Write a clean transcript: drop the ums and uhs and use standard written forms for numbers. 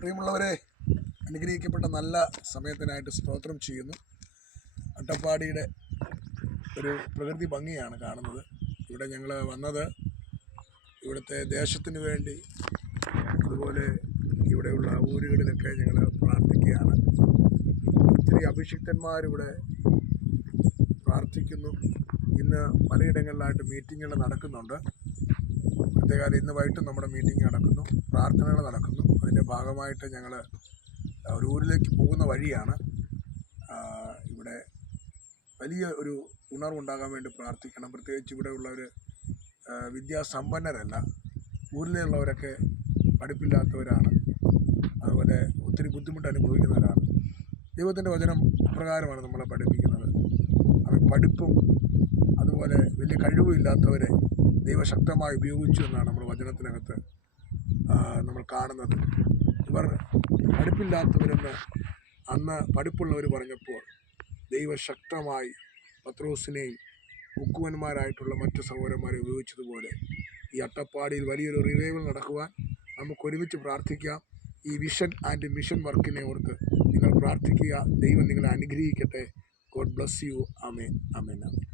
പ്രിയമുള്ളവരെ, അനുഗ്രഹിക്കപ്പെട്ട നല്ല സമയത്തിനായിട്ട് സ്തോത്രം ചെയ്യുന്നു. അട്ടപ്പാടിയുടെ ഒരു പ്രകൃതി ഭംഗിയാണ് കാണുന്നത്. ഇവിടെ ഞങ്ങൾ വന്നത് ഇവിടുത്തെ ദേശത്തിന് വേണ്ടി, അതുപോലെ ഇവിടെയുള്ള ഊരുകളിലൊക്കെ ഞങ്ങൾ പ്രാർത്ഥിക്കുകയാണ്. ഒത്തിരി അഭിഷിക്തന്മാരിവിടെ പ്രാർത്ഥിക്കുന്നു. ഇന്ന് പലയിടങ്ങളിലായിട്ട് മീറ്റിങ്ങുകൾ നടക്കുന്നുണ്ട്. പ്രത്യേകം ഇന്ന് വൈകിട്ടും നമ്മുടെ മീറ്റിംഗ് നടക്കുന്നു, പ്രാർത്ഥനകൾ നടക്കുന്നു. അതിൻ്റെ ഭാഗമായിട്ട് ഞങ്ങൾ ഒരു ഊരിലേക്ക് പോകുന്ന വഴിയാണ്. ഇവിടെ വലിയ ഒരു ഉണർവുണ്ടാകാൻ വേണ്ടി പ്രാർത്ഥിക്കണം. പ്രത്യേകിച്ച് ഇവിടെ ഉള്ളവർ വിദ്യാസമ്പന്നരല്ല, ഊരിലുള്ളവരൊക്കെ പഠിപ്പില്ലാത്തവരാണ്, അതുപോലെ ഒത്തിരി ബുദ്ധിമുട്ട് അനുഭവിക്കുന്നവരാണ്. ദൈവത്തിൻ്റെ വചനം പ്രകാരമാണ് നമ്മളെ പഠിപ്പിക്കുന്നത്. അവർ പഠിപ്പും അതുപോലെ വലിയ കഴിവും ഇല്ലാത്തവരെ ദൈവശക്തമായി ഉപയോഗിച്ചു എന്നാണ് നമ്മൾ വചനത്തിനകത്ത് നമ്മൾ കാണുന്നത്. ഇവർ പഠിപ്പില്ലാത്തവരെന്ന് അന്ന് പഠിപ്പുള്ളവർ പറഞ്ഞപ്പോൾ ദൈവശക്തമായി പത്രോസിനെയും മുക്കുവന്മാരായിട്ടുള്ള മറ്റു സഹോദരന്മാരെ ഉപയോഗിച്ചതുപോലെ ഈ അട്ടപ്പാടിയിൽ വലിയൊരു റിവൈവൽ നടക്കുവാൻ നമുക്ക് ഒരുമിച്ച് പ്രാർത്ഥിക്കാം. ഈ വിഷൻ ആൻഡ് മിഷൻ വർക്കിനെ ഓർത്ത് നിങ്ങൾ പ്രാർത്ഥിക്കുക. ദൈവം നിങ്ങളെ അനുഗ്രഹിക്കട്ടെ. God bless you. Amen, amen, amen.